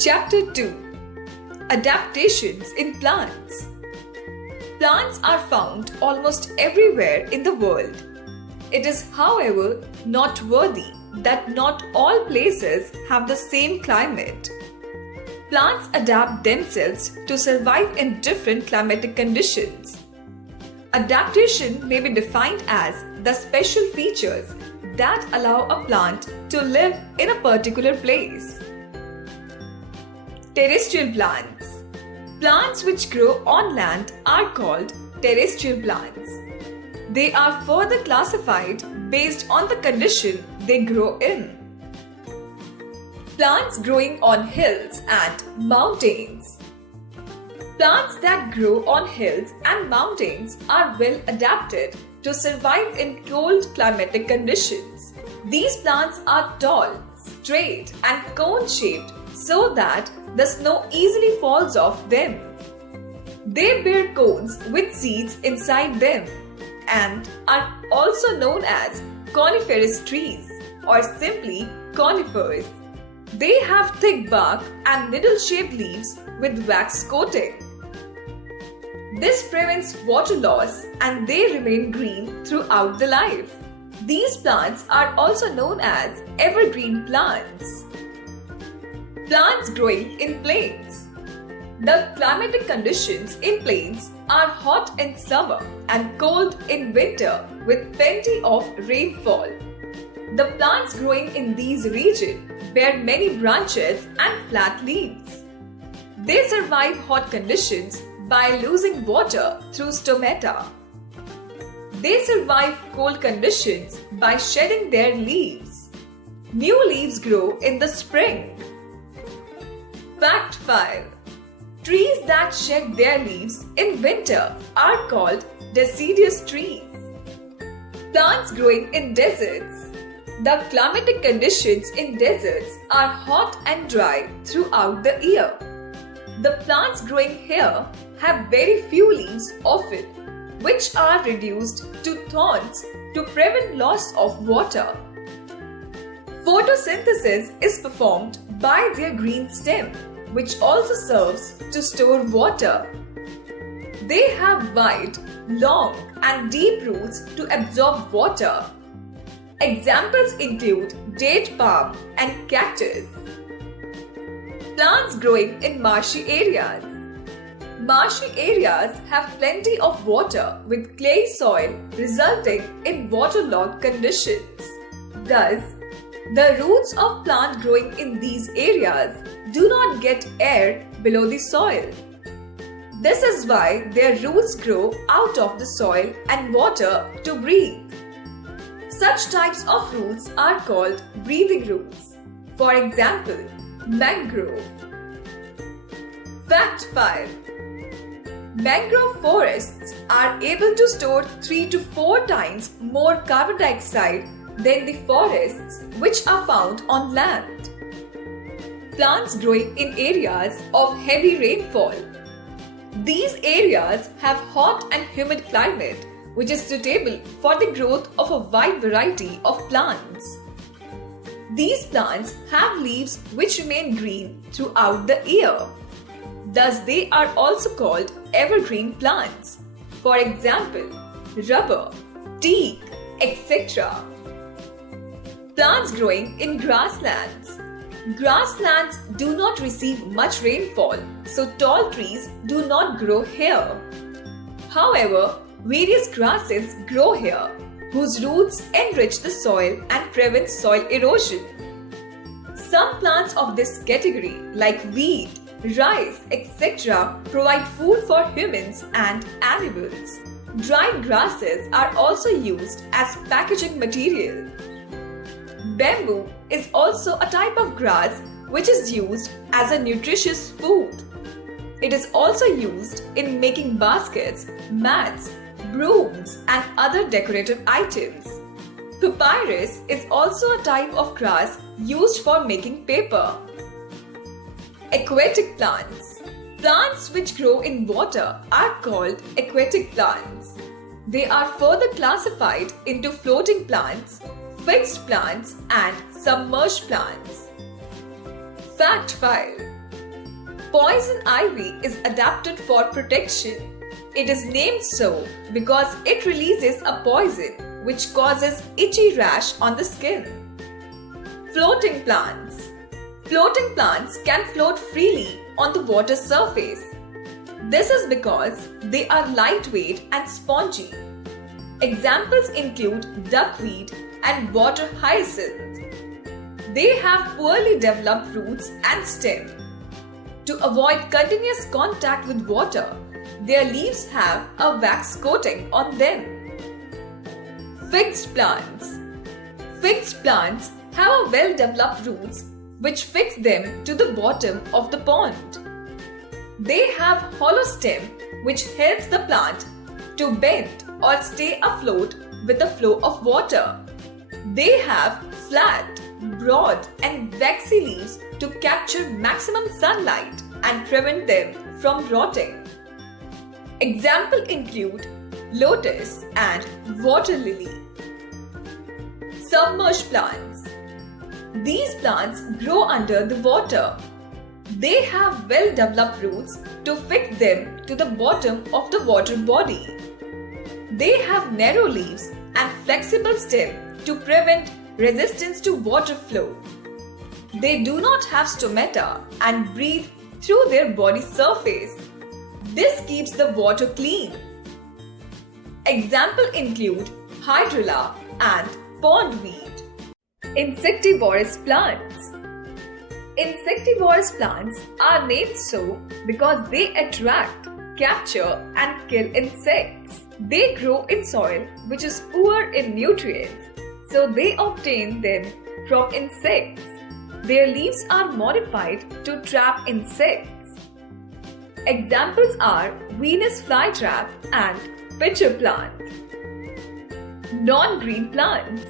Chapter 2: Adaptations in Plants. Plants are found almost everywhere in the world. It is, however, noteworthy that not all places have the same climate. Plants adapt themselves to survive in different climatic conditions. Adaptation may be defined as the special features that allow a plant to live in a particular place. Terrestrial plants. Plants which grow on land are called terrestrial plants. They are further classified based on the condition they grow in. Plants growing on hills and mountains. Plants that grow on hills and mountains are well adapted to survive in cold climatic conditions. These plants are tall, straight, and cone-shaped so that the snow easily falls off them. They bear cones with seeds inside them and are also known as coniferous trees or simply conifers. They have thick bark and needle-shaped leaves with wax coating. This prevents water loss and they remain green throughout the life. These plants are also known as evergreen plants. Plants growing in plains. The climatic conditions in plains are hot in summer and cold in winter with plenty of rainfall. The plants growing in these regions bear many branches and flat leaves. They survive hot conditions by losing water through stomata. They survive cold conditions by shedding their leaves. New leaves grow in the spring. Fact 5. Trees that shed their leaves in winter are called deciduous trees. Plants growing in deserts. The climatic conditions in deserts are hot and dry throughout the year. The plants growing here have very few leaves often, which are reduced to thorns to prevent loss of water. Photosynthesis is performed by their green stem, which also serves to store water. They have wide, long, and deep roots to absorb water. Examples include date palm and cactus. Plants growing in marshy areas. Marshy areas have plenty of water with clay soil resulting in waterlogged conditions. Thus, the roots of plant growing in these areas do not get air below the soil. This is why their roots grow out of the soil and water to breathe. Such types of roots are called breathing roots. For example, mangrove. Fact 5. Mangrove forests are able to store 3 to 4 times more carbon dioxide than the forests which are found on land. Plants growing in areas of heavy rainfall. These areas have hot and humid climate which is suitable for the growth of a wide variety of plants. These plants have leaves which remain green throughout the year. Thus, they are also called evergreen plants. For example, rubber, teak, etc. Plants growing in grasslands. Grasslands do not receive much rainfall, so tall trees do not grow here. However, various grasses grow here, whose roots enrich the soil and prevent soil erosion. Some plants of this category, like wheat, rice, etc., provide food for humans and animals. Dried grasses are also used as packaging material. Bamboo is also a type of grass which is used as a nutritious food. It is also used in making baskets, mats, brooms, and other decorative items. Papyrus is also a type of grass used for making paper. Aquatic plants. Plants which grow in water are called aquatic plants. They are further classified into floating plants, fixed plants, and submerged plants. Fact 5. Poison ivy is adapted for protection. It is named so because it releases a poison which causes itchy rash on the skin. Floating plants. Floating plants can float freely on the water surface. This is because they are lightweight and spongy. Examples include duckweed and water hyacinth. They have poorly developed roots and stem. To avoid continuous contact with water, their leaves have a wax coating on them. Fixed plants. Fixed plants have a well-developed roots which fix them to the bottom of the pond. They have hollow stem which helps the plant to bend or stay afloat with the flow of water. They have flat, broad and waxy leaves to capture maximum sunlight and prevent them from rotting. Examples include lotus and water lily. Submerged plants. These plants grow under the water. They have well-developed roots to fix them to the bottom of the water body. They have narrow leaves and flexible stem to prevent resistance to water flow. They do not have stomata and breathe through their body surface. This keeps the water clean. Examples include hydrilla and pondweed. Insectivorous plants. Insectivorous plants are named so because they attract, capture and kill insects. They grow in soil which is poor in nutrients, so they obtain them from insects. Their leaves are modified to trap insects. Examples are Venus flytrap and pitcher plant. Non-green plants.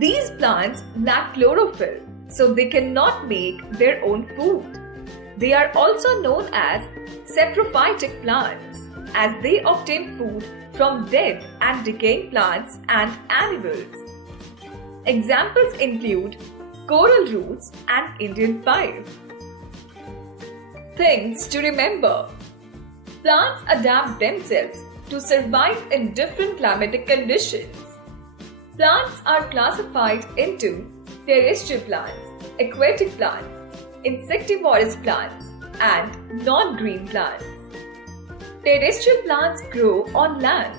These plants lack chlorophyll, so they cannot make their own food. They are also known as saprophytic plants, as they obtain food from dead and decaying plants and animals. Examples include coral roots and Indian pipe. Things to remember. Plants adapt themselves to survive in different climatic conditions. Plants are classified into terrestrial plants, aquatic plants, insectivorous plants, and non-green plants. Terrestrial plants grow on land.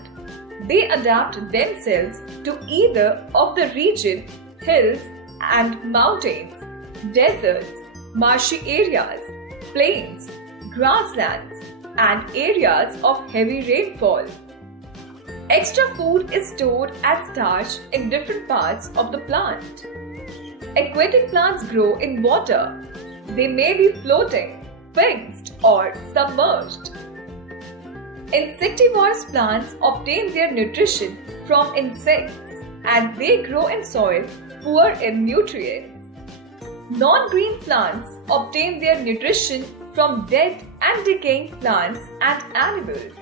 They adapt themselves to either of the region, hills and mountains, deserts, marshy areas, plains, grasslands, and areas of heavy rainfall. Extra food is stored as starch in different parts of the plant. Aquatic plants grow in water. They may be floating, fixed, or submerged. Insectivorous plants obtain their nutrition from insects as they grow in soil poor in nutrients. Non-green plants obtain their nutrition from dead and decaying plants and animals.